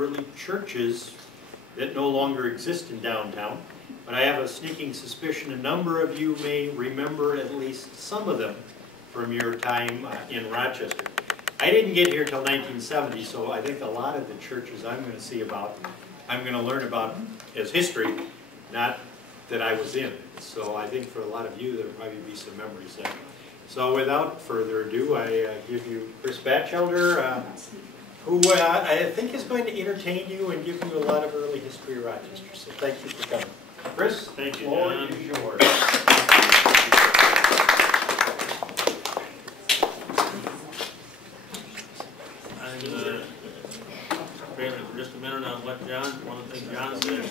early churches that no longer exist in downtown. But I have a sneaking suspicion a number of you may remember at least some of them from your time in Rochester. I didn't get here till 1970, so I think a lot of the churches I'm going to learn about as history, not that I was in. So I think for a lot of you, there'll probably be some memories there. So without further ado, I give you Chris Batchelder, who I think is going to entertain you and give you a lot of early history of Rochester. So thank you for coming. Chris, thank you, the floor John. is yours. For just a minute on what one of the things John said.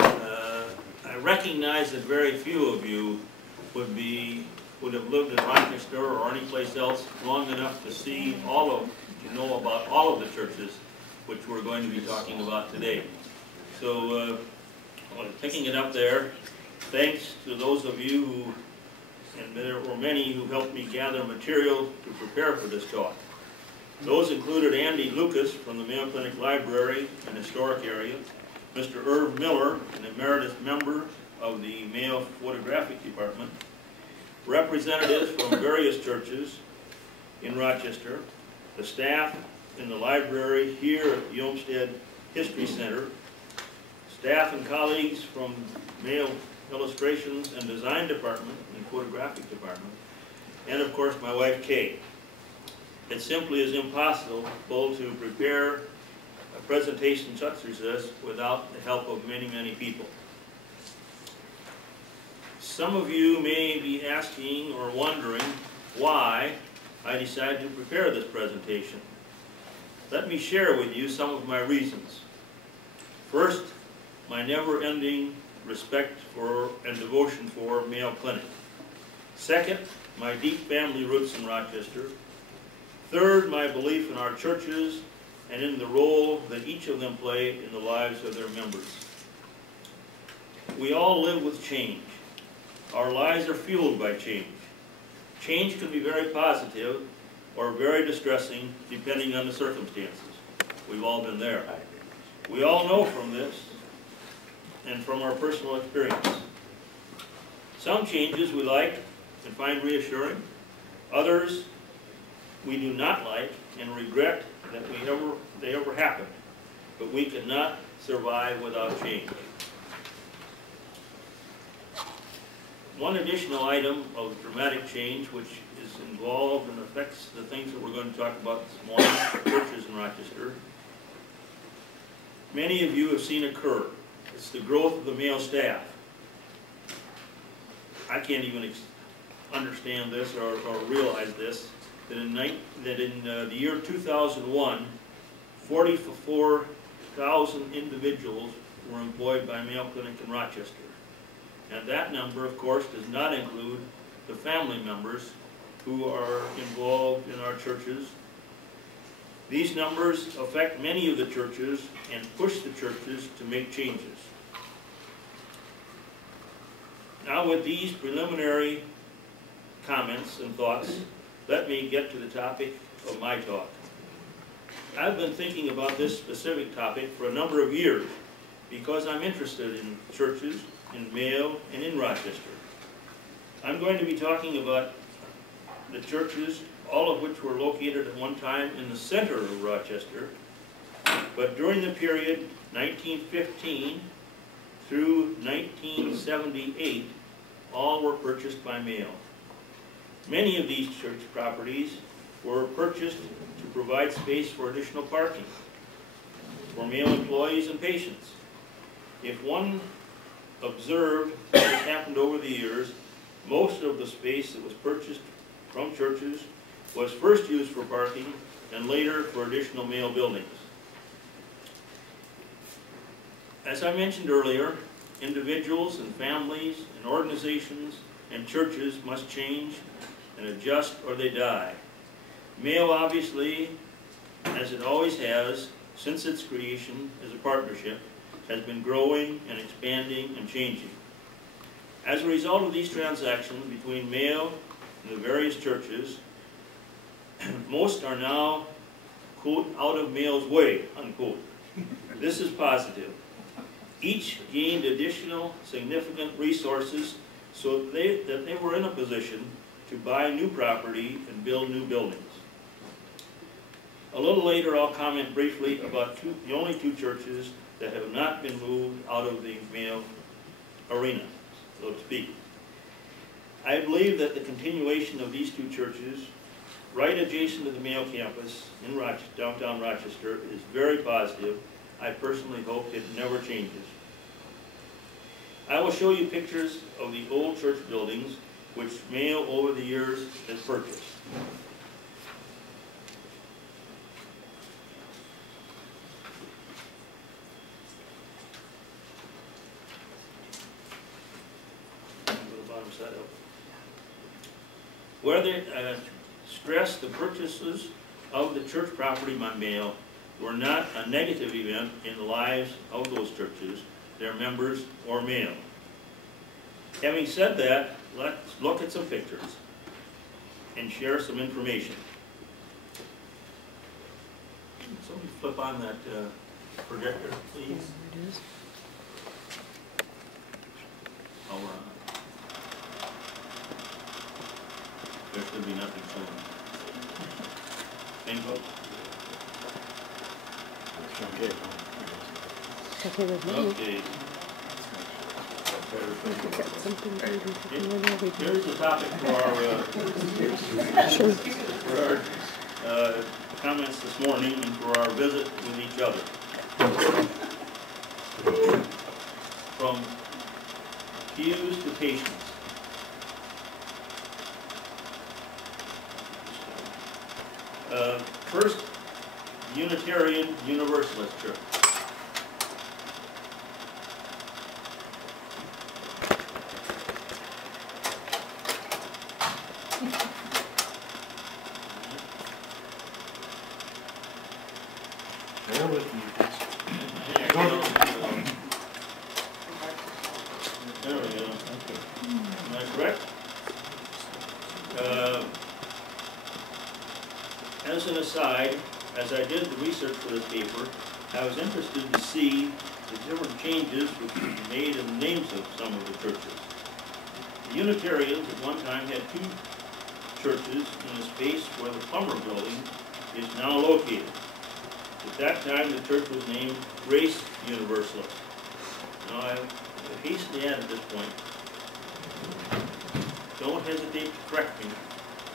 I recognize that very few of you would have lived in Rochester or any place else long enough to see to know about all of the churches which we're going to be talking about today. So, picking it up there, thanks to those of you who, and there were many who helped me gather material to prepare for this talk. Those included Andy Lucas from the Mayo Clinic Library and Historic Area, Mr. Irv Miller, an emeritus member of the Mayo Photographic Department, representatives from various churches in Rochester, the staff in the library here at the Olmsted History Center, staff and colleagues from Mayo Illustrations and Design Department and Photographic Department, and of course my wife Kay. It simply is impossible to prepare a presentation such as this without the help of many, many people. Some of you may be asking or wondering why I decided to prepare this presentation. Let me share with you some of my reasons. First, my never-ending respect for and devotion for Mayo Clinic. Second, my deep family roots in Rochester. Third, my belief in our churches and in the role that each of them play in the lives of their members. We all live with change. Our lives are fueled by change. Change can be very positive or very distressing depending on the circumstances. We've all been there. We all know from this and from our personal experience. Some changes we like and find reassuring. Others we do not like and regret that they ever happened. But we cannot survive without change. One additional item of dramatic change which is involved and affects the things that we're going to talk about this morning, churches in Rochester, many of you have seen occur. It's the growth of the Mayo staff. I can't even understand this or realize this, that in the year 2001, 44,000 individuals were employed by Mayo Clinic in Rochester. And that number, of course, does not include the family members who are involved in our churches. These numbers affect many of the churches and push the churches to make changes. Now, with these preliminary comments and thoughts, let me get to the topic of my talk. I've been thinking about this specific topic for a number of years because I'm interested in churches, in Mayo, and in Rochester. I'm going to be talking about the churches, all of which were located at one time in the center of Rochester, but during the period 1915 through 1978, all were purchased by Mayo. Many of these church properties were purchased to provide space for additional parking for Mayo employees and patients. If one observed what has happened over the years, most of the space that was purchased from churches was first used for parking and later for additional Mayo buildings. As I mentioned earlier, individuals and families and organizations and churches must change and adjust or they die. Mayo obviously, as it always has since its creation as a partnership, has been growing and expanding and changing. As a result of these transactions between Mayo and the various churches, most are now, quote, out of Mayo's way, unquote. This is positive. Each gained additional significant resources so that they were in a position to buy new property and build new buildings. A little later, I'll comment briefly about the only two churches that have not been moved out of the Mayo arena, so to speak. I believe that the continuation of these two churches, right adjacent to the Mayo campus in downtown Rochester, is very positive. I personally hope it never changes. I will show you pictures of the old church buildings which Mayo over the years has purchased. Where they stress the purchases of the church property by Mayo were not a negative event in the lives of those churches, their members, or Mayo. Having said that, let's look at some pictures and share some information. Somebody flip on that projector, please. Oh, we're on. There should be nothing showing. Info? Okay with me. Okay. Something Here's the topic for our comments this morning and for our visit with each other. From pews to patients. First, Unitarian Universalist Church. Bear with me. There we go. Am I correct? As an aside, as I did the research for this paper, I was interested to see the different changes which were made in the names of some of the churches. The Unitarians at one time had two churches in a space where the Plummer building is now located. At that time, the church was named Grace Universalist. Now, I hastily add at this point, don't hesitate to correct me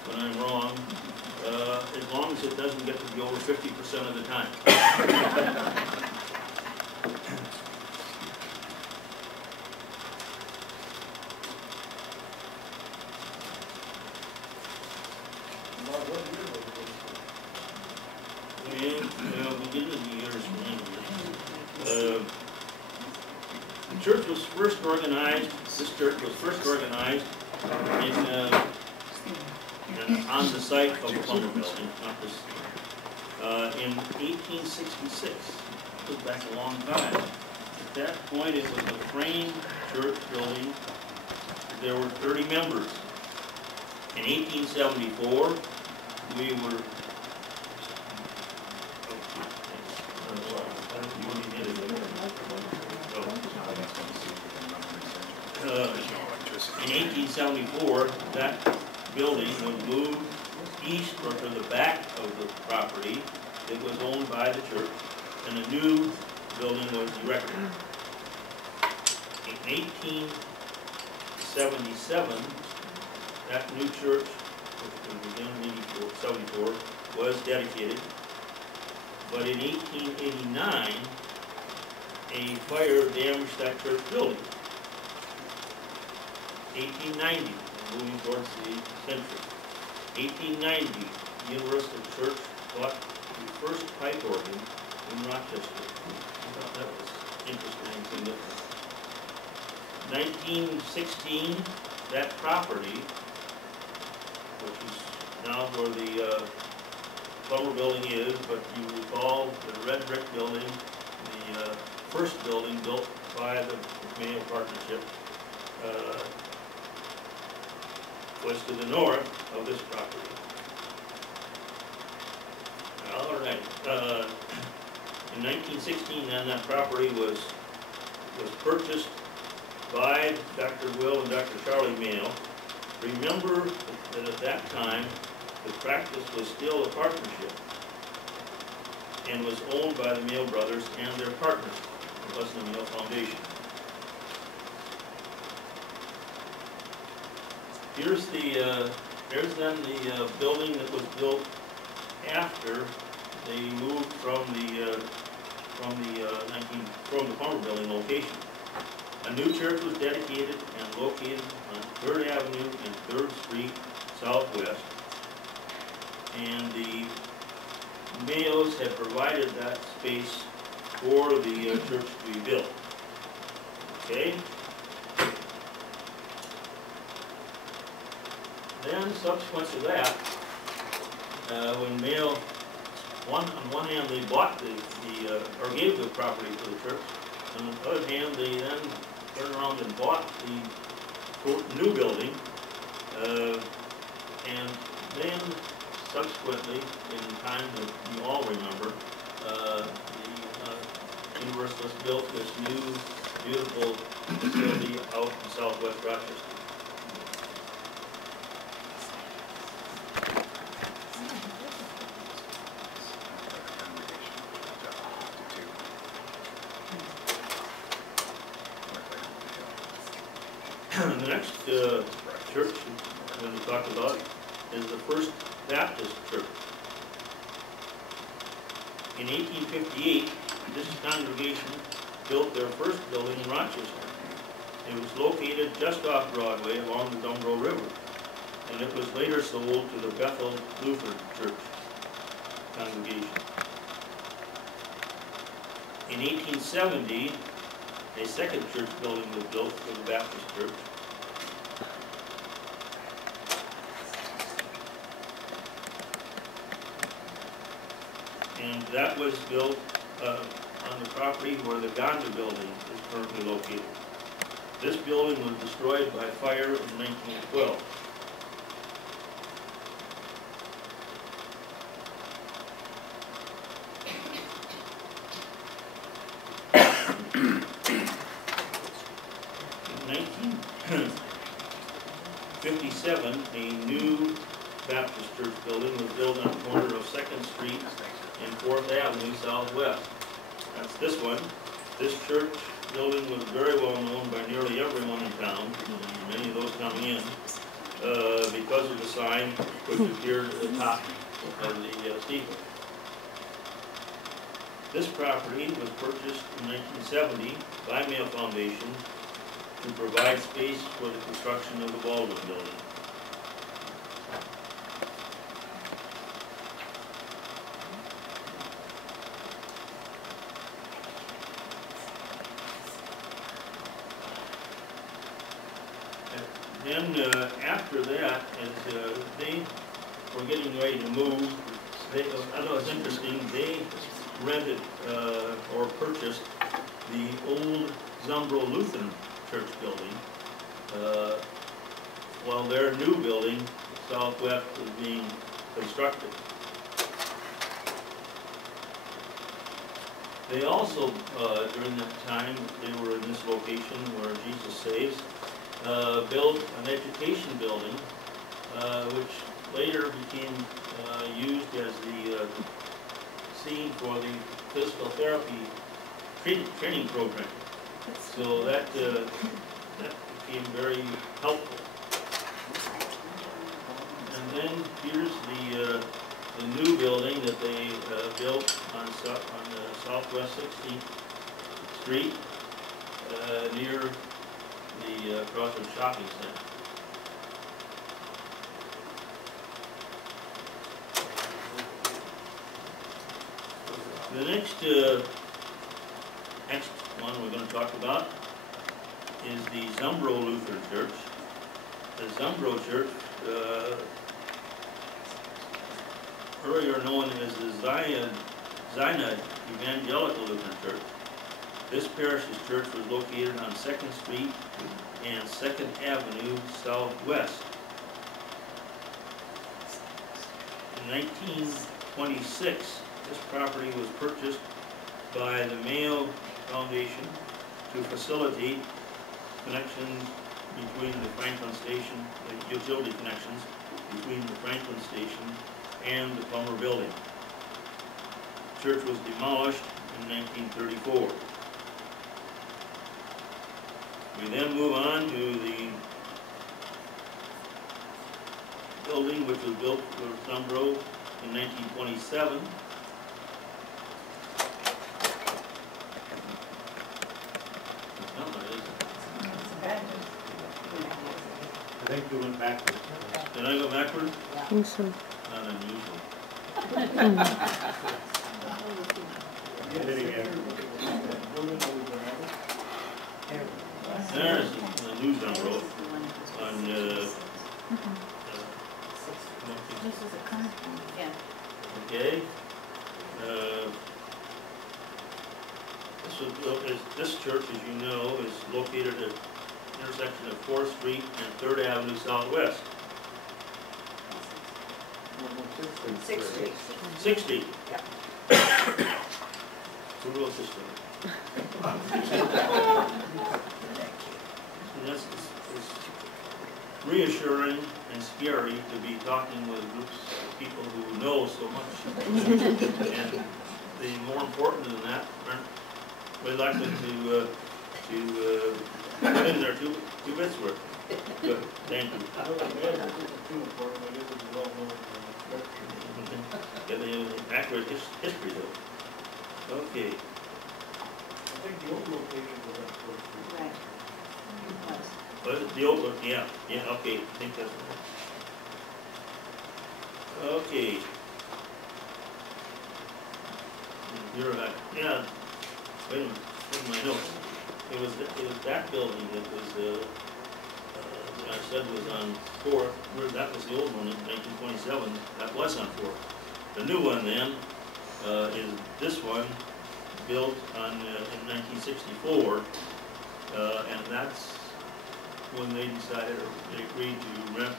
when I'm wrong, as long as it doesn't get to be over 50% of the time. Beginning of the years. The church was first organized, this church was first organized on the site of the Plummer building, not this, in 1866. That goes back a long time. At that point, it was a frame church building. There were 30 members. In 1874, we were in 1874, that building was moved east or to the back of the property. It was owned by the church, and a new building was erected. In 1877, that new church, which was begun in 1874, was dedicated. But in 1889, a fire damaged that church building. 1890, moving towards the century. 1890, the Universal Church bought the first pipe organ in Rochester. I thought that was interesting and significant. 1916, that property, which is now where the Plummer building is, but you recall the red brick building, the first building built by the Mayo Partnership, was to the north of this property. All right. In 1916, then, that property was purchased by Dr. Will and Dr. Charlie Mayo. Remember that at that time, the practice was still a partnership and was owned by the Mayo brothers and their partners. It wasn't a Mayo Foundation. Here's then the building that was built after they moved from the Palmer Building location. A new church was dedicated and located on 3rd Avenue and 3rd Street Southwest, and the Mayos had provided that space for the church to be built. Okay? Then, subsequent to that, when Mayo, on one hand, they bought or gave the property to the church. On the other hand, they then turned around and bought the new building, and then subsequently, in time that you all remember, the Universalists built this new, beautiful facility out in southwest Rochester. The next church I'm going to talk about is the First Baptist Church. In 1858, this congregation built their first building in Rochester. It was located just off Broadway along the Dumbro River, and it was later sold to the Bethel Lutheran Church congregation. In 1870, a second church building was built for the Baptist Church. And that was built on the property where the Gonda building is currently located. This building was destroyed by fire in 1912. In 1957, a new Baptist church building was built on the corner of 2nd Street and 4th Avenue Southwest. That's this one. This church building was very well known by nearly everyone in town, many of those coming in, because of the sign which appeared at the top of the steeple. This property was purchased in 1970 by Mayo Foundation to provide space for the construction of the Baldwin building. Then after that, as they were getting ready to move, I know it's interesting, they rented or purchased the old Zumbro Lutheran Church building while their new building, Southwest, was being constructed. They also, during that time, they were in this location where Jesus saves, built an education building, which later became used as the scene for the physical therapy training program. So that became very helpful. And then here's the new building that they built on Southwest 16th Street near the Crossroads Shopping Center. The next one we're going to talk about is the Zumbro Lutheran Church. The Zumbro Church, earlier known as the Zionist Evangelical Lutheran Church. This parish's church was located on 2nd Street and 2nd Avenue Southwest. In 1926, this property was purchased by the Mayo Foundation to facilitate connections between the Franklin Station, the utility connections between the Franklin Station and the Plummer Building. The church was demolished in 1934. We then move on to the building which was built for Sunbro in 1927. No, it isn't. I think we went backwards. Did I go backwards? I think so. Not unusual. Did it again. There's the news number on, This is a current one, yeah. okay. This church, as you know, is located at the intersection of 4th Street and 3rd Avenue Southwest. 6th Street. 60. Yeah. Who wrote this one? And it's reassuring and scary to be talking with groups of people who know so much. And the more important than that, aren't reluctant to put in their two bits worth. Good, thank you. Get the accurate history though. Okay. I think the old location was at 4th Street. Right. It was. But the old one, yeah, okay, I think that's right. Okay. You're right, yeah, wait a minute, where's my notes? It was that building that was, I said was on 4th, where that was the old one in 1927, that was on 4th. The new one then, is this one, built on, in 1964, and that's when they decided, or they agreed to rent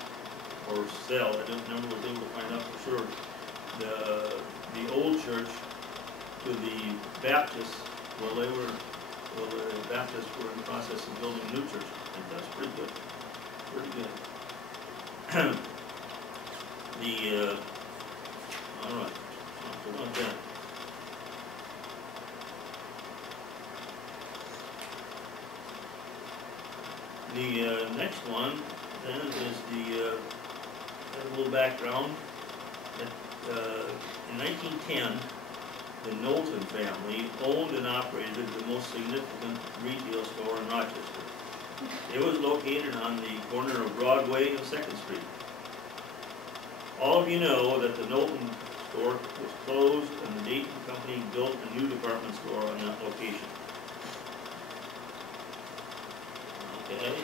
or sell. I don't remember what they were find out for sure. The old church to the Baptists, well, the Baptists were in the process of building a new church. I think that's pretty good. Pretty good. All right, talk about that. The next one then is a little background. In 1910, the Knowlton family owned and operated the most significant retail store in Rochester. It was located on the corner of Broadway and 2nd Street. All of you know that the Knowlton store was closed and the Dayton Company built a new department store on that location. Okay.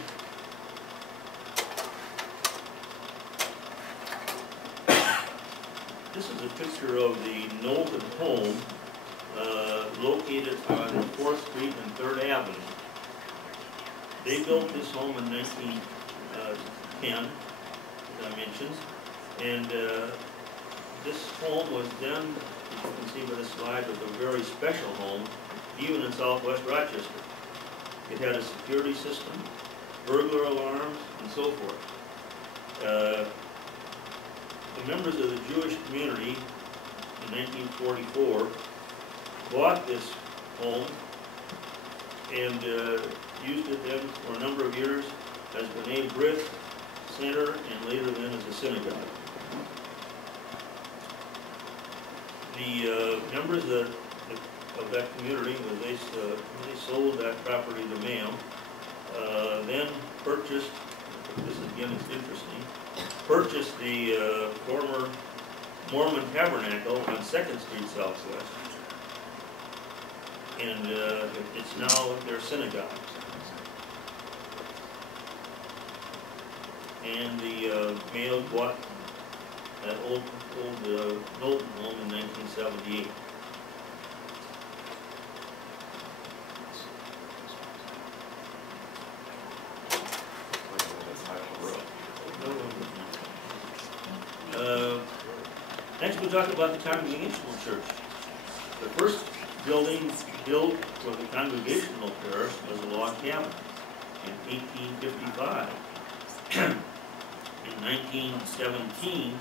This is a picture of the Knowlton home located on 4th Street and 3rd Avenue. They built this home in 1910, as I mentioned, and this home was then, as you can see by the slide, was a very special home, even in southwest Rochester. It had a security system, burglar alarms, and so forth. The members of the Jewish community in 1944 bought this home and used it then for a number of years as B'nai B'rith Center and later then as a synagogue. The members of that community, when they sold that property to Mayo, then purchased, this again is interesting, purchased the former Mormon Tabernacle on 2nd Street Southwest. And it's now their synagogue. And the Mayo bought that old Knowlton home in 1978. Next we'll talk about the Congregational Church. The first building built for the Congregational Parish was a log cabin in 1855. In 1917,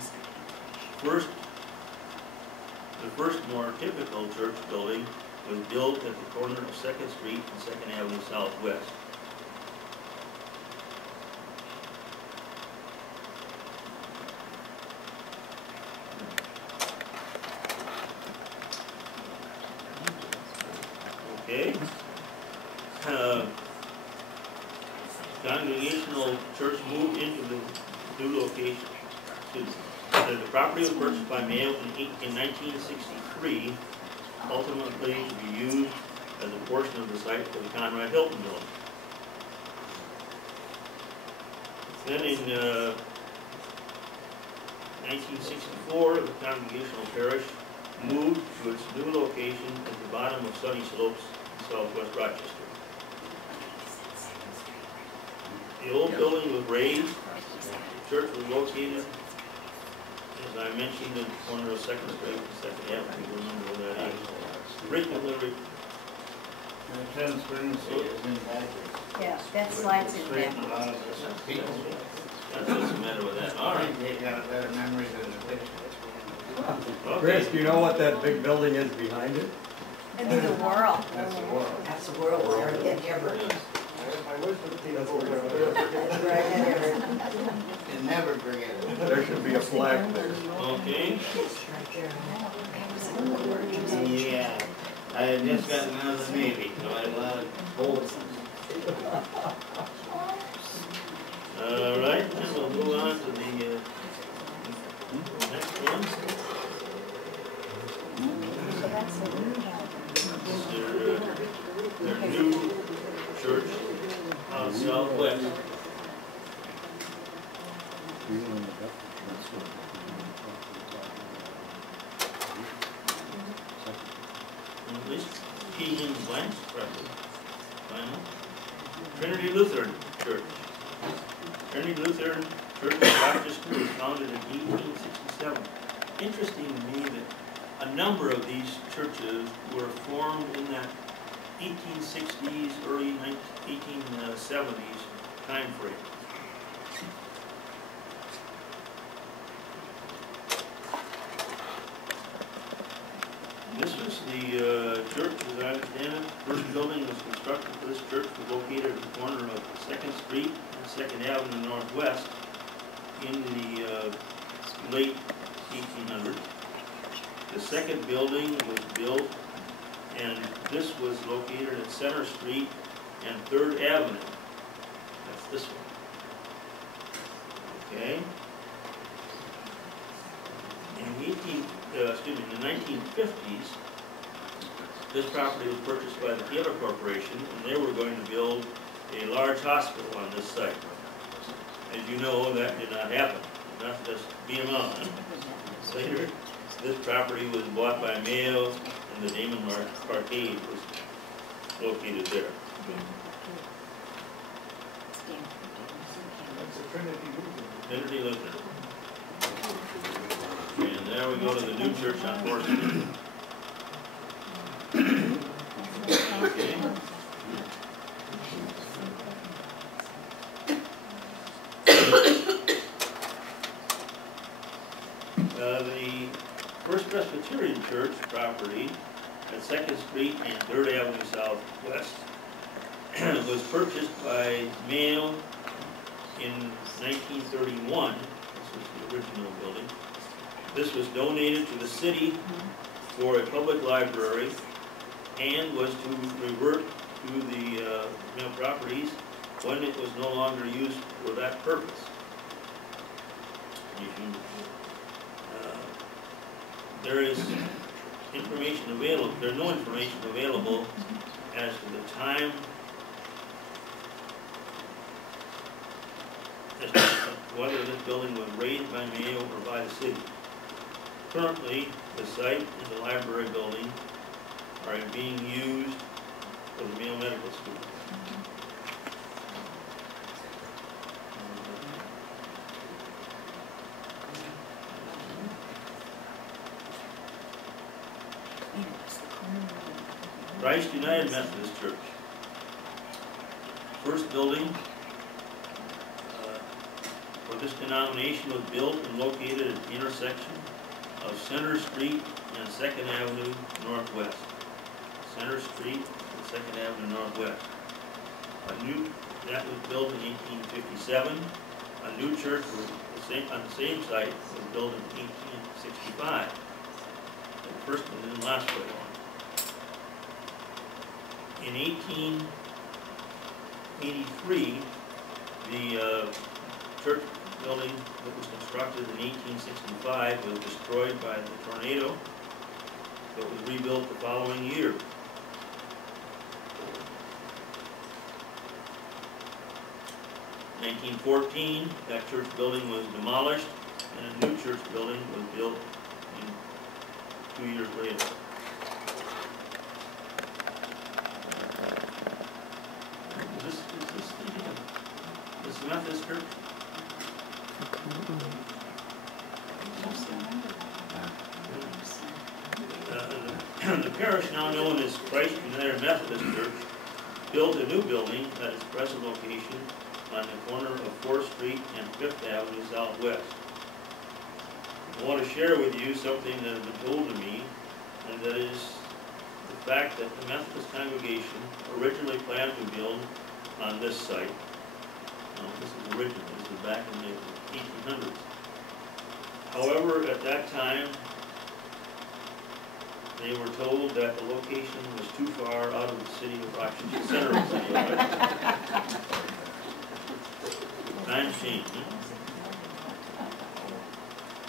the first more typical church building was built at the corner of 2nd Street and 2nd Avenue Southwest. Okay. Congregational church moved into the new location. The property was purchased by mail in 1963, ultimately to be used as a portion of the site for the Conrad Hilton building. Then in 1964, the Congregational Parish moved to its new location at the bottom of Sunny Slopes in southwest Rochester. The old building was raised. The church was located, as I mentioned, in the corner of 2nd Street and 2nd Avenue. You remember where that is. Frequently, 10 Springs is in Badger. Yeah, that slides in there. Straighten a lot of this people. that's what's the matter with that. All right. They got a better memory than the picture. Chris, Okay. do you know what that big building is behind it? Maybe the world. That's the world. That's the world, where it ever. I wish that people were. That's where I had ever. And never forget it. There should be a flag there. Okay. Yeah, I had just gotten out of the Navy, so I allowed both. All right, then we'll move on to the next one. So that's the new one. This is their new church out southwest. At least he's in blanks, correctly. Final. Trinity Lutheran Church. Trinity Lutheran Church of Rochester was founded in 1867. Interesting to me that a number of these churches were formed in that 1860s, early 1870s time frame. This was the church, as I understand it. First building was constructed for this church, was located at the corner of 2nd Street and 2nd Avenue Northwest in the late 1800s. The second building was built, and this was located at Center Street and 3rd Avenue. That's this one. Okay. In the 1950s, this property was purchased by the Taylor Corporation, and they were going to build a large hospital on this site. As you know, that did not happen. Not just BMI. Later, this property was bought by Mayo, and the Damon Arcade was located there. That's the Trinity Lutheran. Trinity Lutheran. And there we go to the new church on 4th Street. Okay. The First Presbyterian Church property at 2nd Street and 3rd Avenue Southwest was purchased by Mayo in 1931. This was the original building. This was donated to the city for a public library and was to revert to the Mayo properties when it was no longer used for that purpose. There is information available, there's no information available as to the time, as to whether this building was raised by Mayo or by the city. Currently, the site and the library building are being used for the Mayo Medical School. Christ United Methodist Church. First building for this denomination was built and located at the intersection of Center Street and 2nd Avenue Northwest. Center Street and 2nd Avenue Northwest. That was built in 1857. A new church was on the same site was built in 1865. The first one didn't last very long. In 1883, the church building that was constructed in 1865 was destroyed by the tornado, but was rebuilt the following year. In 1914, that church building was demolished, and a new church building was built 2 years later. Is this the Methodist church? The parish, now known as Christ United Methodist Church, built a new building at its present location on the corner of 4th Street and 5th Avenue Southwest. I want to share with you something that has been told to me, and that is the fact that the Methodist congregation originally planned to build on this site. Now, this is original, this is back in the 1800s. However, at that time, they were told that the location was too far out of the city of Rochester, center of the city of Rochester. Times changed, huh?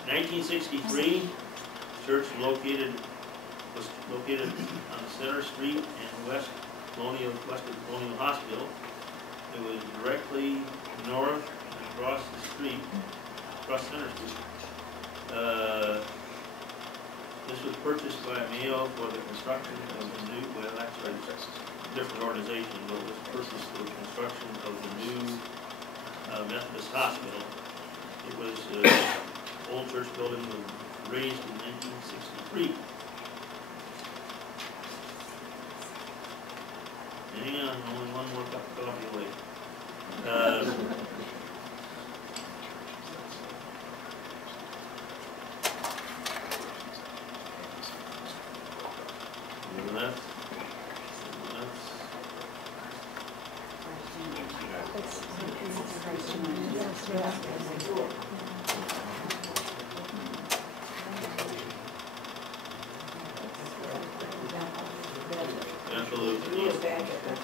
1963, church was located on Center Street and West Colonial Hospital. It was directly north and across the street, across Center Street. This was purchased by Mayo for the construction of the new, well, actually, it's a different organization, but it was purchased for the construction of the new Methodist Hospital. It was old church building was raised in 1963. Hang on, only one more cup of coffee away.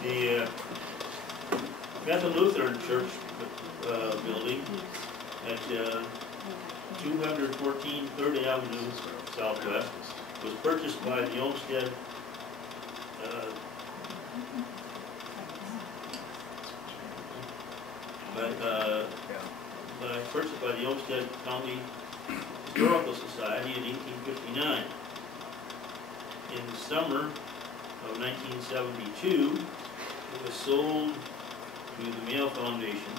The Bethel Lutheran Church building at 214 3rd Avenue Southwest was purchased by the Olmsted purchased by the Olmsted County Historical Society in 1859. In the summer of 1972, it was sold to the Mayo Foundation.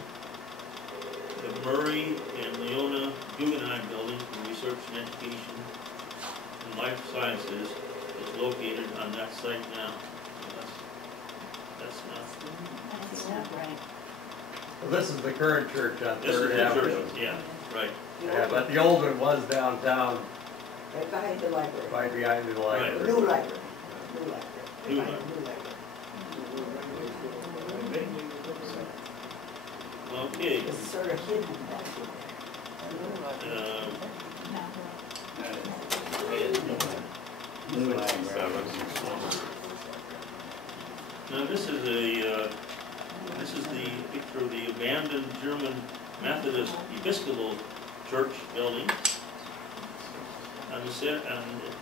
The Murray and Leona Guggenheim Building for Research and Education and Life Sciences is located on that site now. That's not right. Well, this is the current church on This is 3rd the Avenue. church, yeah, right. Yeah, but the old one was downtown, Right behind the library. right behind the library. New library. New library. New Behind library. the new library. Okay. It's sort of hidden back Now this is the picture of the abandoned German Methodist Episcopal Church building on the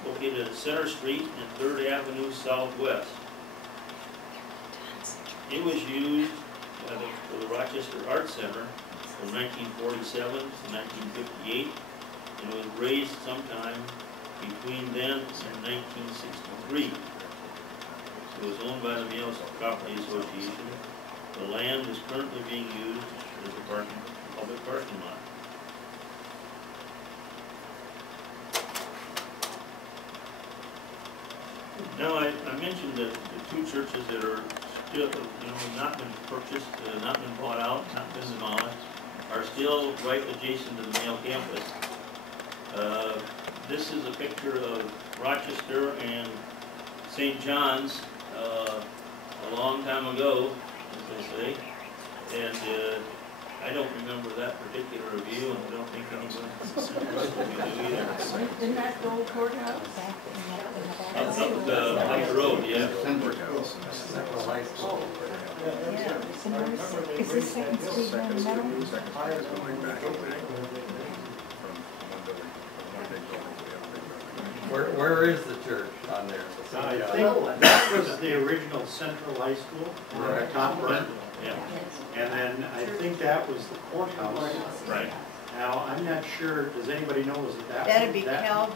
located at Center Street and 3rd Avenue Southwest. It was used for the Rochester Art Center from 1947 to 1958, and it was raised sometime between then and 1963. It was owned by the Mayo Property Association. The land is currently being used as a public parking lot. Now, I mentioned that the two churches that are still, not been purchased, not been bought out, not been demolished, are still right adjacent to the Mayo campus. This is a picture of Rochester and St. John's a long time ago, as they say, and I don't remember that particular view, and I don't think anyone else do either. Isn't that the old courthouse? Up the road, yeah. Central High School. Yeah. Is this Second Street down the middle? Where is the church on there? The I St. think John? that was the original Central High School, Right. top right. Yeah, And then I think that was the courthouse. right. Now, I'm not sure, does anybody know, was it that? That'd be that- Cal,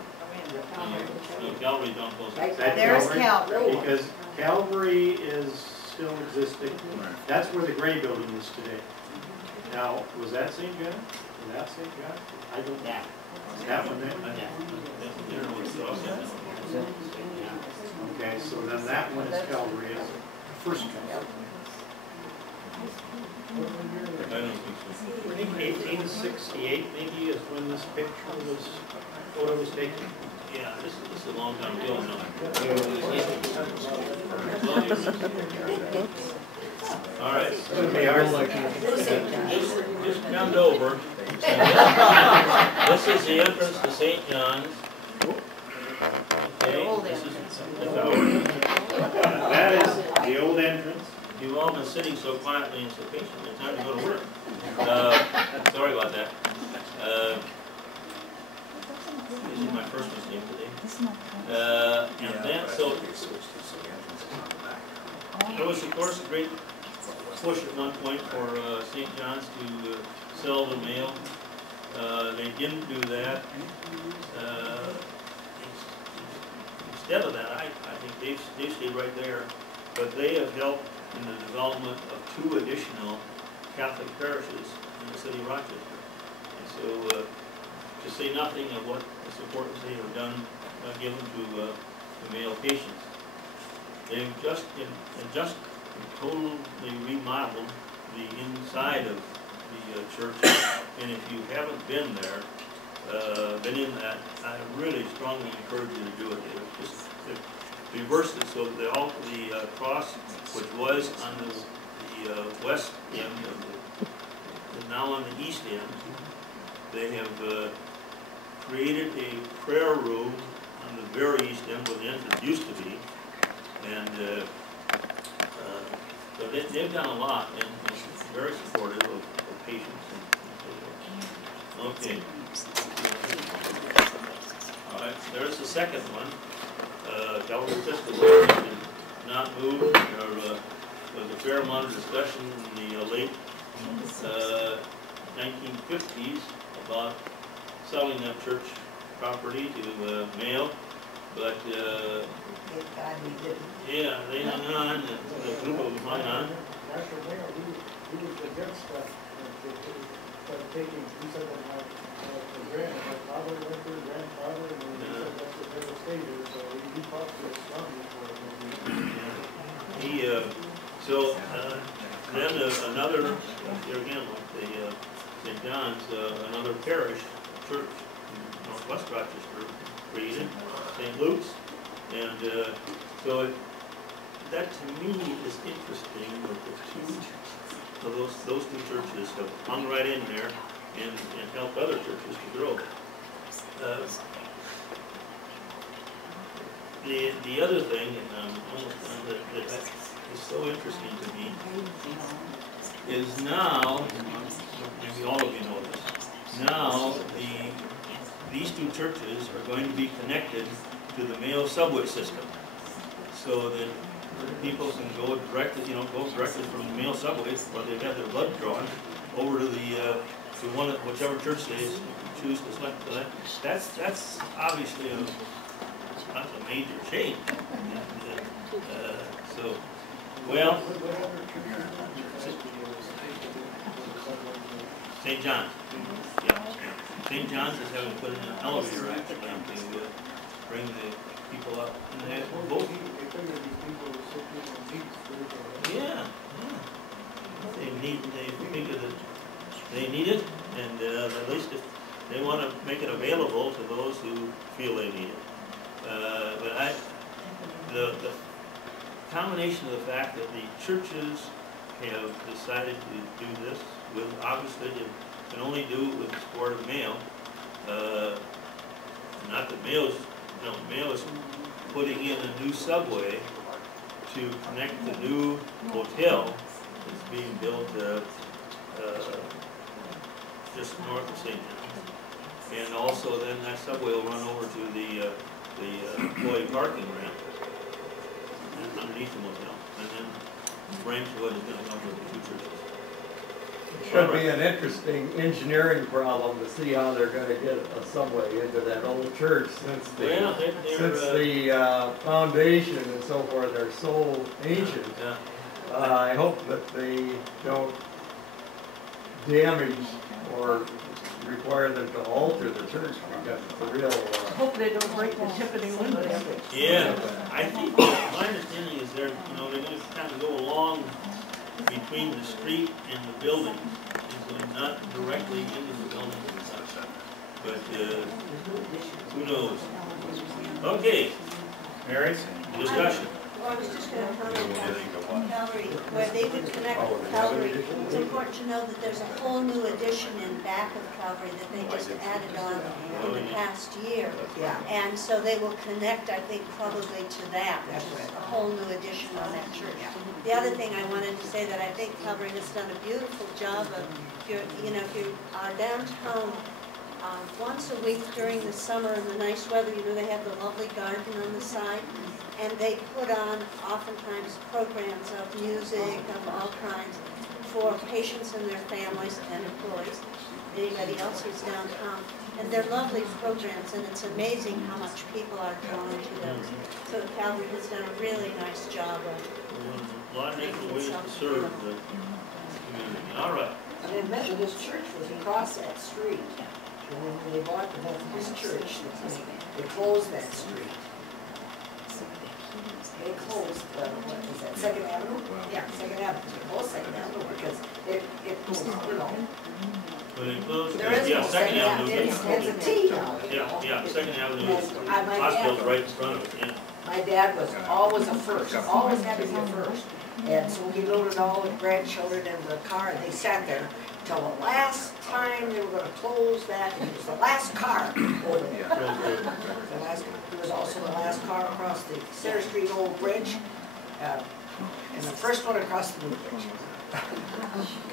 The gallery's on close. Right. that there's Calvary? Calvary. Because Calvary is still existing. That's where the gray building is today. Now, was that St. John? Was that St. John? I don't know. Is that one there? Okay, so then that one is Calvary, is the first Calvary. I don't think so. I think 1868 maybe is when this photo was taken. Yeah, this is a long time ago now. All right, It's gonna be hard. just come over. This is the entrance to St. John's. Okay, old this is the tower. That is the old entrance. You've all been sitting so quietly and so patiently, it's time to go to work. Sorry about that. This is my first mistake today. And then, so, there was of course a great push at one point for St. John's to sell the mail. They didn't do that. Instead of that, I think they've stayed right there, but they have helped in the development of 2 additional Catholic parishes in the city of Rochester. And so, to say nothing of what the support they have done, given to the male patients. They've just totally remodeled the inside of the church, and if you haven't been there, been in that, I really strongly encourage you to do it. They reversed it so that the cross, which was on the west end of is now on the east end. They have created a prayer room on the very east end where the entrance used to be, and so they've done a lot, and it's very supportive of patients and so forth. Okay. All right, there's the second one. Calvary Episcopal did not move. There was a fair amount of discussion in the late 1950s about selling that church property to Mayo, but Thank God we didn't. yeah, they hung on, the group of them hung on. National Mayor, he was against that, taking, he said that my father went through, grandfather, and then he said that's what never stayed here, so he fought for his son Then another, here again, like the St. John's, another parish church in northwest Rochester created, St. Luke's, and so that to me is interesting that the two of those 2 churches have hung right in there and helped other churches to grow. The other thing, and almost done, that is so interesting to me is now, maybe all of you know this, now these 2 churches are going to be connected to the Mayo subway system, so that people can go directly, from the Mayo subway, where they've had their blood drawn, over to to whichever church they choose to select. So that's obviously that's a major change. So, well, St. John's. Yeah. St. John's is having put in an elevator actually to bring the people up, and they both, They figure these people are so people need spiritual. yeah, they figure that they need it, and at least if they want to make it available to those who feel they need it. But the combination of the fact that the churches have decided to do this, with obviously they can only do it with the support of mail. Not that mail is putting in a new subway to connect the new hotel that's being built just north of St. John's. And also then that subway will run over to the employee parking ramp underneath the motel, and then branch what is going to come with the two churches. Should be an interesting engineering problem to see how they're gonna get a subway into that old church since Well, the foundation and so forth are so ancient. Yeah. I hope that they don't damage or require them to alter the church because it's a real, Hope they don't break the Tiffany windows. Yeah, I think, my understanding is they're going to kind of go along between the street and the building, and so not directly into the building. But, who knows? Okay, Mary? discussion. Well, I was just going to comment on Calvary, where they would connect with Calvary. It's important to know that there's a whole new addition in back of Calvary that they just added on in the past year. Yeah. And so they will connect, I think, probably to that, which is a whole new addition on that church. The other thing I wanted to say that I think Calvary has done a beautiful job of, if you are downtown once a week during the summer in the nice weather, they have the lovely garden on the side. And they put on oftentimes programs of music of all kinds for patients and their families and employees, anybody else who's downtown. And they're lovely programs, and it's amazing how much people are drawn to those. So Calvary has done a really nice job of A lot of different ways to serve the community. All right. And then Methodist Church was across that street. And then when they bought the Methodist Church, they closed that street. They closed, what is that, Second Avenue? Yeah, Second Avenue, they closed Second Avenue because it was, But it closed, there is yeah, no Second Avenue. It's a T now. Yeah, Second Avenue is, And my hospital's dad- right in front of it, yeah. My dad was always a first, always had to be a first. And so we loaded all the grandchildren in the car and they sat there till the last time they were gonna close that, and it was the last car over there. The last, it was also the last car across the Center Street Old Bridge, and the first one across the new bridge.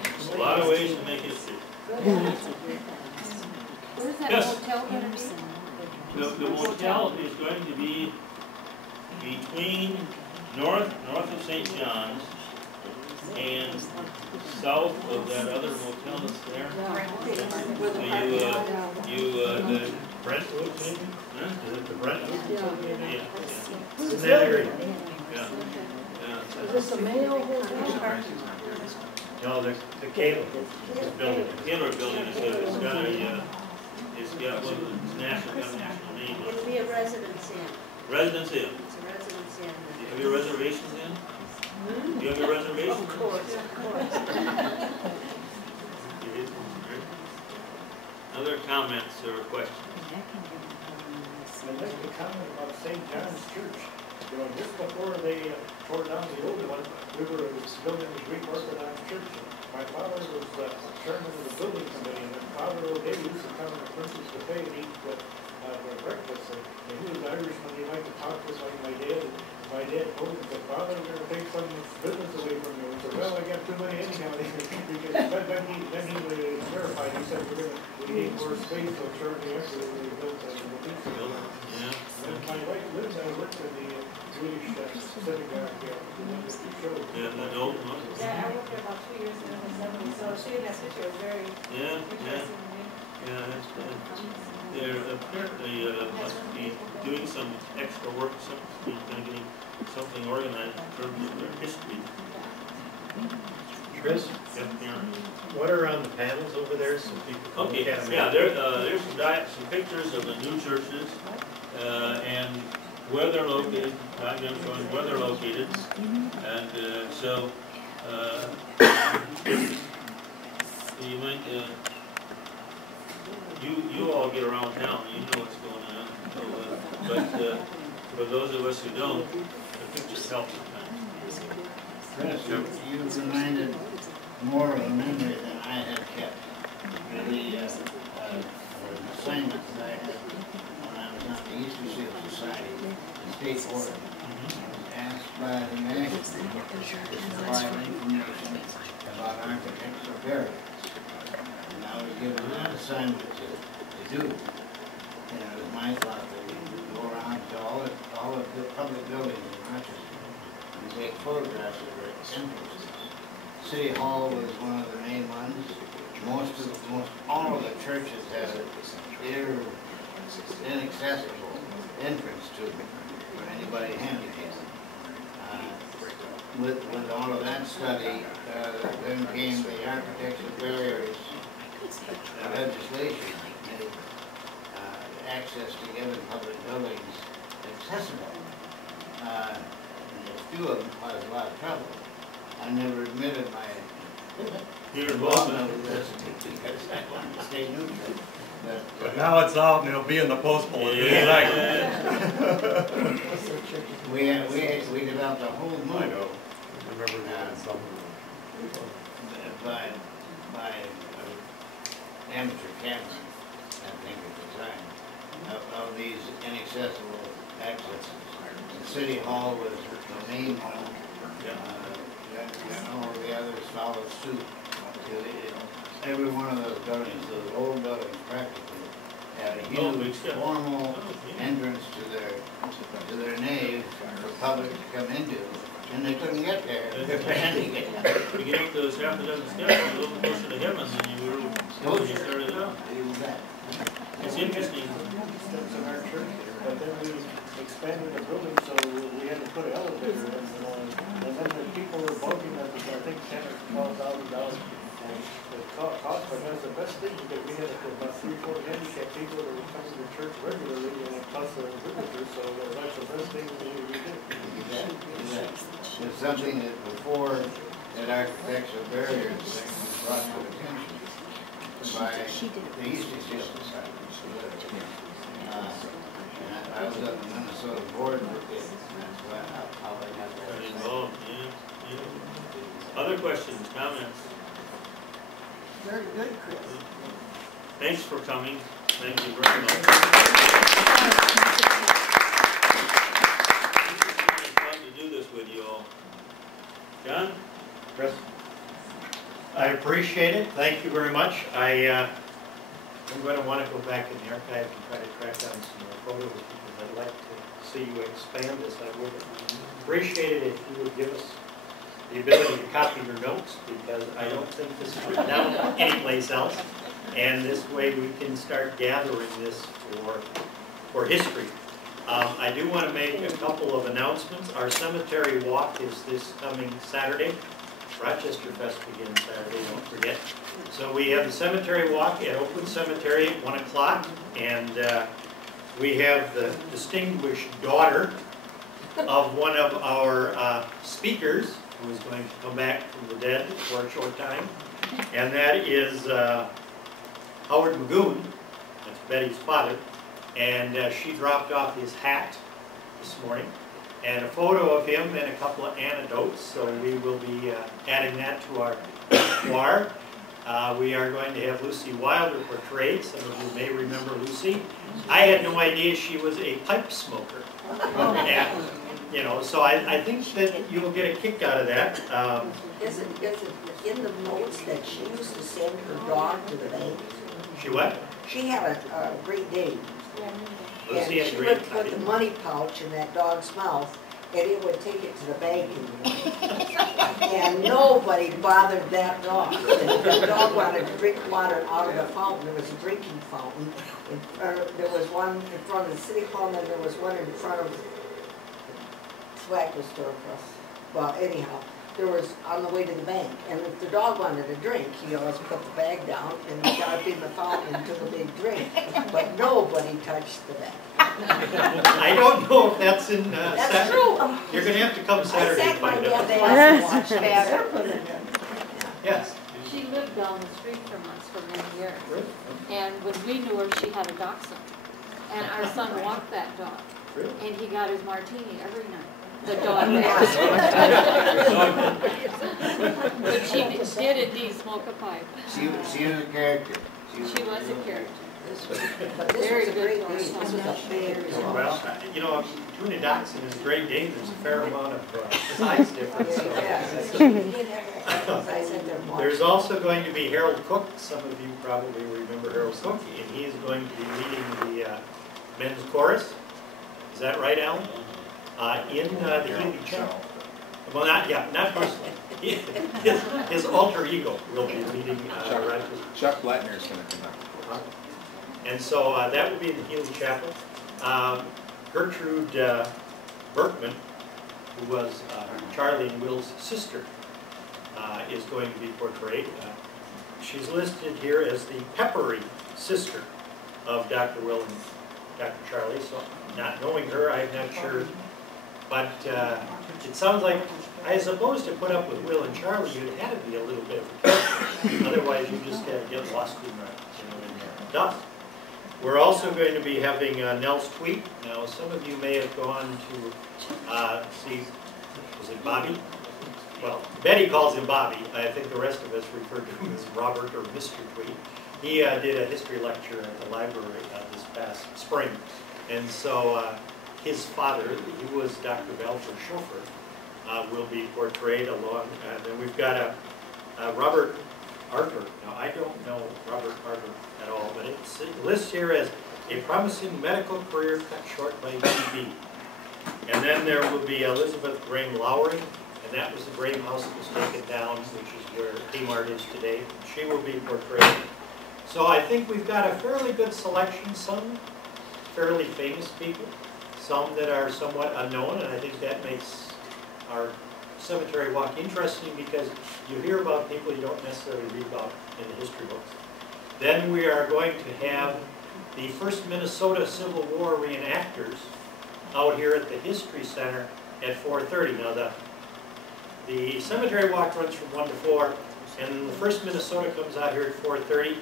There's a lot of ways to make history. Where's that Yes. hotel gonna be? The motel is going to be between north of St. John's and south of that other motel that's there. The Brentwood, maybe? huh? Is it the Brentwood? Yeah. It's in that area. Yeah. Is this a male hotel? No, the Caleb building. The Taylor building is it's got a, it's got one of the national name. it'll be a residence inn. Residence Inn. It's a residence inn. Do you have your reservations in? Do you have your reservations? Of course. Other comments or questions? I'd like to comment about St. John's Church. Just before they tore down the old one, we were building this Greek Orthodox church. My father was chairman of the building committee, and then Father O'Day used to come to Princess Buffet and eat breakfast. And he was Irish when he liked to talk just like my dad. My dad told him, said, Father, we're going to take some business away from you. He said, well, I got too many anyhow. But then he clarified, he said, we need more space, so shortly after we built the building. Yeah. And my wife lives, I worked in the Jewish synagogue here. Yeah, the old one. Yeah, I worked there about 2 years in the 70s, so seeing that picture was very Yeah, yeah, interesting to me. yeah, that's good. They're apparently, must be doing some extra work, kind of getting something organized in terms of their history. Chris, Yeah. what are on the panels over there so people can Okay, look at them? yeah, there's some pictures of the new churches, and where they're located, diagram showing where they're located, and so you might, you all get around town, you know what's going on, so, but for those of us who don't, the pictures help sometimes. Chris, you reminded more of a memory than I had kept. The assignment that I had when I was on the Eastern Seal Society, the state board, I was asked by the national to provide information about architectural barriers. And I was given that assignment to do. And it was my thought that we would go around to all of the public buildings in Rochester and take photographs of their entrances. City Hall was one of the main ones. All of the churches had an inaccessible entrance to for anybody handicapped. With all of that study, then came the architectural barriers legislation that made access to given public buildings accessible. And a few of them caused a lot of trouble. I never admitted my involvement with this because I wanted to stay neutral. But now it's out and it'll be in the post bulletin. We developed a whole move. I know. I remember that something. By amateur camera, I think at the time, of these inaccessible accesses. The City Hall was the main one. Then all the others followed suit. Every one of those buildings, those old buildings practically, had a huge formal entrance to their nave for public to come into, and they couldn't get there. You get up those half a dozen steps, you're a little closer to heaven than you were when you started out. It's interesting. Steps in our church, but then we expanded the building, so we had to put an elevator in, and then the people were bumping at the, I think, $10,000 or $12,000. And the cost, but that's the best thing, because we had about 3-4 handicapped people that were coming to church regularly, and plus the visitors, so that's the best thing we did. It's something that before that architectural barriers thing was brought to attention by the Eastern Seal Society. And I was at the Minnesota board with it, and that's how I got that Involved, yeah. Other questions, comments? Very good, Chris. Thanks for coming. Thank you very much. It's fun to do this with you all. John? Chris? I appreciate it. Thank you very much. I'm going to want to go back in the archives and try to track down some more photos because I'd like to see you expand this. I would appreciate it if you would give us the ability to copy your notes because I don't think this is written down anyplace else. And this way we can start gathering this for history. I do want to make a couple of announcements. Our cemetery walk is this coming Saturday. Rochester Fest begins Saturday, don't forget. So we have the cemetery walk at Oakwood Cemetery at 1 o'clock. And we have the distinguished daughter of one of our speakers who is going to come back from the dead for a short time. And that is Howard Magoon, that's Betty's father. And she dropped off his hat this morning. And a photo of him and a couple of anecdotes, so we will be adding that to our repertoire. We are going to have Lucy Wilder portrayed. Some of you may remember Lucy. I had no idea she was a pipe smoker. And, you know, so I think that you'll get a kick out of that. Is it in the notes that she used to send her dog to the bank? She what? She had a great day. Lucy And had she great would put the money pouch in that dog's mouth, and it would take it to the bank. And nobody bothered that dog. The dog wanted to drink water out of the fountain. There was a drinking fountain. There was one in front of the city hall, and then there was one in front of the tobacco store across. Well, anyhow, there was on the way to the bank, and if the dog wanted a drink, he always put the bag down and got in the fountain and took a big drink, but nobody touched the bag. I don't know if that's in, That's Saturday. true. You're gonna have to come I Saturday to sat my find damn out. ass and watched that. Yes. She lived down the street from us for many years. Really? And when we knew her, she had a dachshund. And our son walked that dog. Really? And he got his martini every night. The dog But she did indeed smoke a pipe. She was a character. She was a character. But this Very was a good great dog. game, this was a very Well, you know, between a dachshund and a Great Dane, there's a fair amount of size difference. so- There's also going to be Harold Cook. Some of you probably remember Harold Cook, and he is going to be leading the men's chorus. Is that right, Alan? In the Healy Chapel. Well, not personally. His alter ego will be leading Rochester. Chuck Blattner is going to come up. And so that will be in the Healy Chapel. Gertrude Berkman, who was Charlie and Will's sister, is going to be portrayed. She's listed here as the peppery sister of Dr. Will and Dr. Charlie, so not knowing her, I'm not sure. But it sounds like, I suppose to put up with Will and Charlie, you'd had to be a little bit of a character. Otherwise, you just had to get lost in the dust. We're also going to be having Nels Tweet. Now, some of you may have gone to see, was it Bobby? Well, Betty calls him Bobby. I think the rest of us refer to him as Robert or Mr. Tweet. He did a history lecture at the library this past spring. And so his father, who was Dr. Balfour's chauffeur, will be portrayed along. And then we've got Robert Arthur. Now, I don't know Robert Arthur at all, but it lists here as a promising medical career cut short by TB. And then there will be Elizabeth Graham Lowry, and that was the Graham house that was taken down, which is where Kmart is today. She will be portrayed. So I think we've got a fairly good selection, some fairly famous people, some that are somewhat unknown, and I think that makes our cemetery walk interesting because you hear about people you don't necessarily read about in the history books. Then we are going to have the first Minnesota Civil War reenactors out here at the History Center at 4:30. Now the cemetery walk runs from 1 to 4, and the first Minnesota comes out here at 4:30,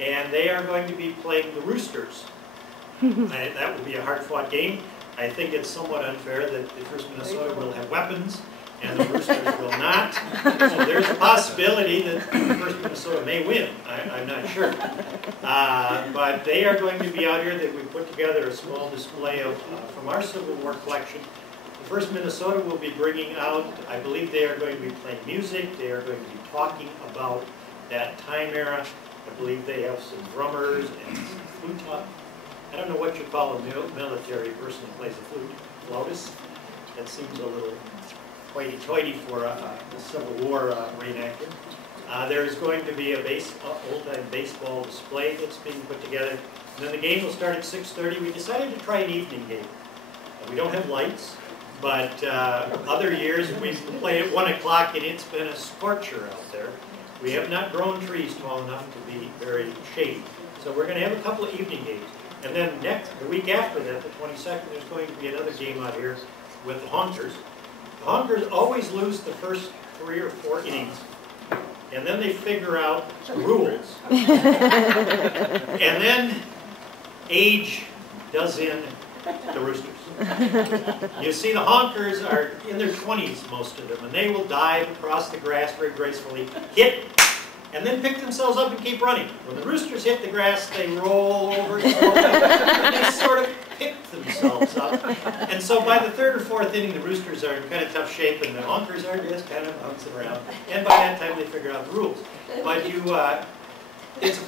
and they are going to be playing the Roosters. And that will be a hard-fought game. I think it's somewhat unfair that the first Minnesota will have weapons and the Roosters will not. So there's a possibility that the first Minnesota may win. I'm not sure. But they are going to be out here. That we put together a small display of from our Civil War collection. The first Minnesota will be bringing out, I believe they are going to be playing music. They are going to be talking about that time era. I believe they have some drummers and some flute. I don't know what you call a military person who plays a flute. Flautist? That seems a little hoity-toity for a Civil War reenactor. There is going to be a old-time baseball display that's being put together. And then the game will start at 6:30. We decided to try an evening game. We don't have lights, but other years we play at 1 o'clock and it's been a scorcher out there. We have not grown trees tall enough to be very shady. So we're going to have a couple of evening games. And then the week after that, the 22nd, there's going to be another game out here with the Honkers. The Honkers always lose the first 3 or 4 innings. And then they figure out rules. And then age does in the Roosters. You see, the Honkers are in their 20s, most of them, and they will dive across the grass very gracefully, hit, and then pick themselves up and keep running. When the Roosters hit the grass, they roll over slowly, and they sort of pick themselves up. And so by the 3rd or 4th inning, the Roosters are in kind of tough shape, and the Honkers are just kind of bouncing around. And by that time, they figure out the rules. But it's a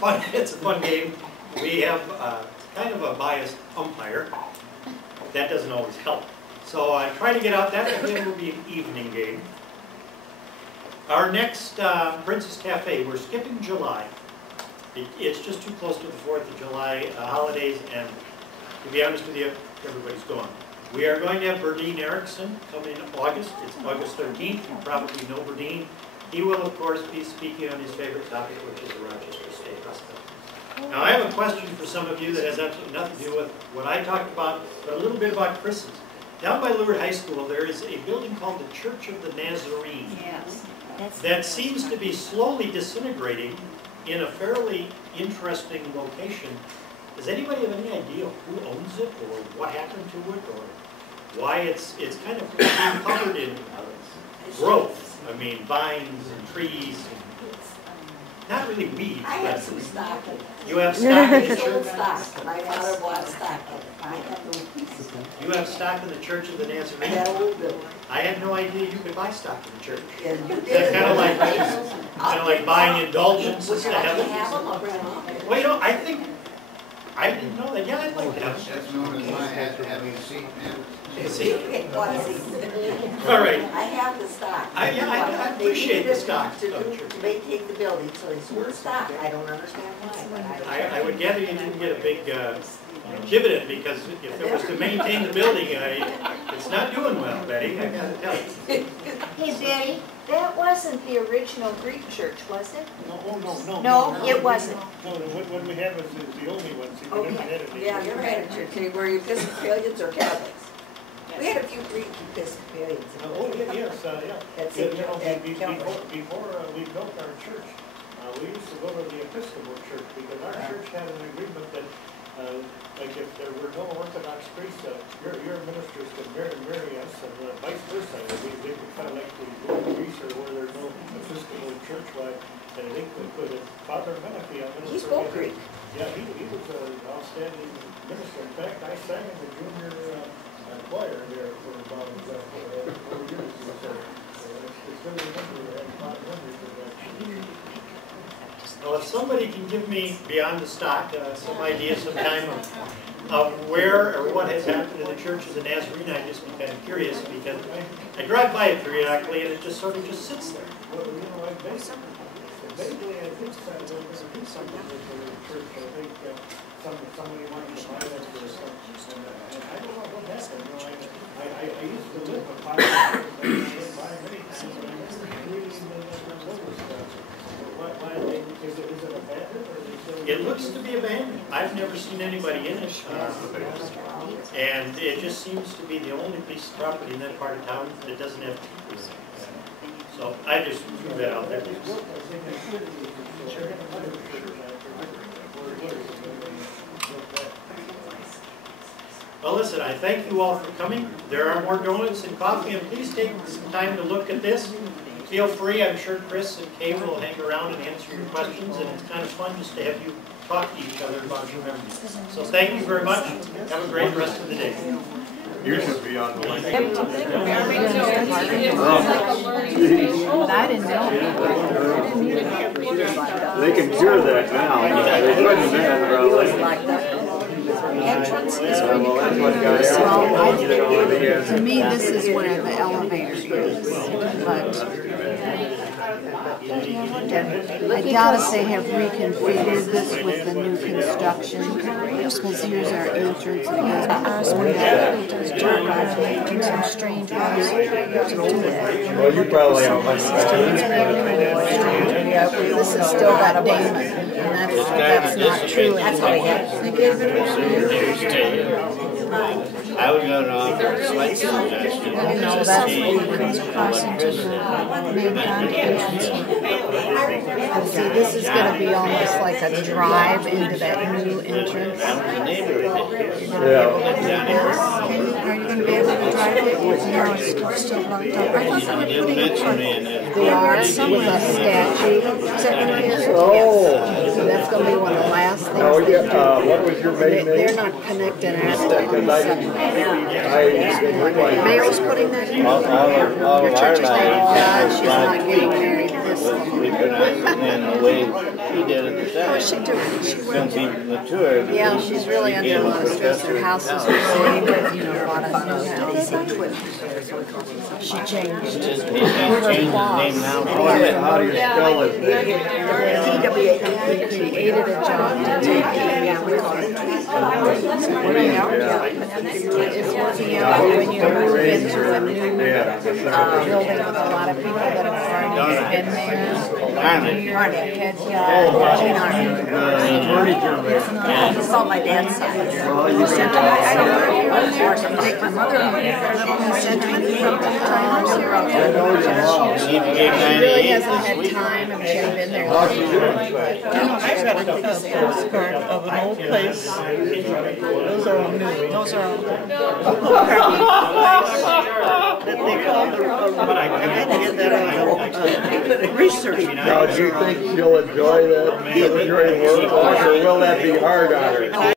fun game. We have kind of a biased umpire. That doesn't always help. So I try to get out that. Again, will be an evening game. Our next Princess Cafe, we're skipping July. It's just too close to the 4th of July holidays, and to be honest with you, everybody's gone. We are going to have Berdine Erickson come in August. It's August 13th. You probably know Berdine. He will, of course, be speaking on his favorite topic, which is the Rochester State Hospital. Now, I have a question for some of you that has absolutely nothing to do with what I talked about, but a little bit about Chris's. Down by Lourdes High School, there is a building called the Church of the Nazarene. Yes. That seems to be slowly disintegrating in a fairly interesting location. Does anybody have any idea who owns it, or what happened to it, or why it's kind of being covered in growth? I mean, vines and trees, and not really weeds. I have some stock in it. You have stock in the It's old church? stock. My father bought stock in it. I have no pieces. You have stock in the Church of the Nazarene? That old building. I had no idea you could buy stock in the church. And you Is did. that kind of like buying indulgences Would to you like to heaven? have them? I'll bring them up. Well, you know, I didn't know that. Yeah, I'd like to have them. That's known as my having a seat now. See? What is it? All right. I have the stock. Yeah, I appreciate the stock. To vacate the building, so they sold stock. I don't understand why, but I would gather you didn't get a big dividend, because if it was to maintain the building, it's not doing well, Betty, I gotta tell you. Hey Betty, that wasn't the original Greek church, was it? No. No, it wasn't. No, what we have is the only ones. You never had it. Yeah, you ever had a church anywhere you Episcopalians or Catholics? We had a few Greek Episcopalians. Oh, yes, yeah. That's You it, know, at before we built our church, we used to go to the Episcopal church, because our church had an agreement that, like if there were no Orthodox priests, your ministers could marry us, and vice versa. They could kind of like to go to Greece, or where there's no Episcopal church, and they could. Father Menifee, He spoke Greek. Yeah, he was an outstanding minister. In fact, I sang in the junior choir there for about 4 years. So it's good to remember and find memories of that. Well, if somebody can give me, beyond the stock, some idea sometime of where or what has happened to the Church of the Nazarene, I'd just be kind of curious, because I drive by it periodically and it just sort of just sits there. Well, you know, basically, I think that there's going to be something with the church. I think somebody wanted to buy that for some, and I don't know what happened. You know, I used to live with Father buy many times, but I never really noticed that. Why is it abandoned, or is it still? It looks to be abandoned. I've never seen anybody in it. And it just seems to be the only piece of property in that part of town that doesn't have people. So I just threw that out there. Well, listen, I thank you all for coming. There are more donuts and coffee, and please take some time to look at this. Feel free. I'm sure Chris and Kay will hang around and answer your questions, and it's kind of fun just to have you talk to each other about your memories. So thank you very much. Have a great rest of the day. You should be on the line. I didn't know. They can cure that now. They couldn't then, probably. Entrance is going to come in very small. I think, to me, this is where the elevator is, but I doubt if they have reconfigured this with the new construction, because here's our entrance, and here's ours, when that does turn around in some strange ways to do that. Well, you probably have This is still got Damon, and that's not true. That's how we have. I was going to offer a slight suggestion. So that's where you can cross into the main front entrance. And see, this is going to be almost like a drive into that new entrance. Are you going to be able to drive it? No, it's still blocked up. I thought they were putting it on. They are, with a statue. Is that what it is? Oh. So that's going to be one of the last things. Oh, yeah, what was your main name? They're not connecting us. Mayor's putting that in. Your church is not, she's not getting married this long. In the way she did it How's she herself. doing? She Since he working? matured. Yeah, she's really under a lot of stress. Her house is the same, you know, a lot of new house. She changed. He changed his name now. How do you spell his name? He created a job to take care of. It's working out when you move into a new building with a lot of people that have already been there. You're the head guy. It's on my dad's side. I don't know if you were there to take my mother home. She said 90-something times here. She really hasn't had time. I mean, she hasn't been there. I got a postcard of an old place. Those are all new. Those are all. That they call I had to get that on research. Now, do you think she'll enjoy that, enjoy work, or will that be hard on her?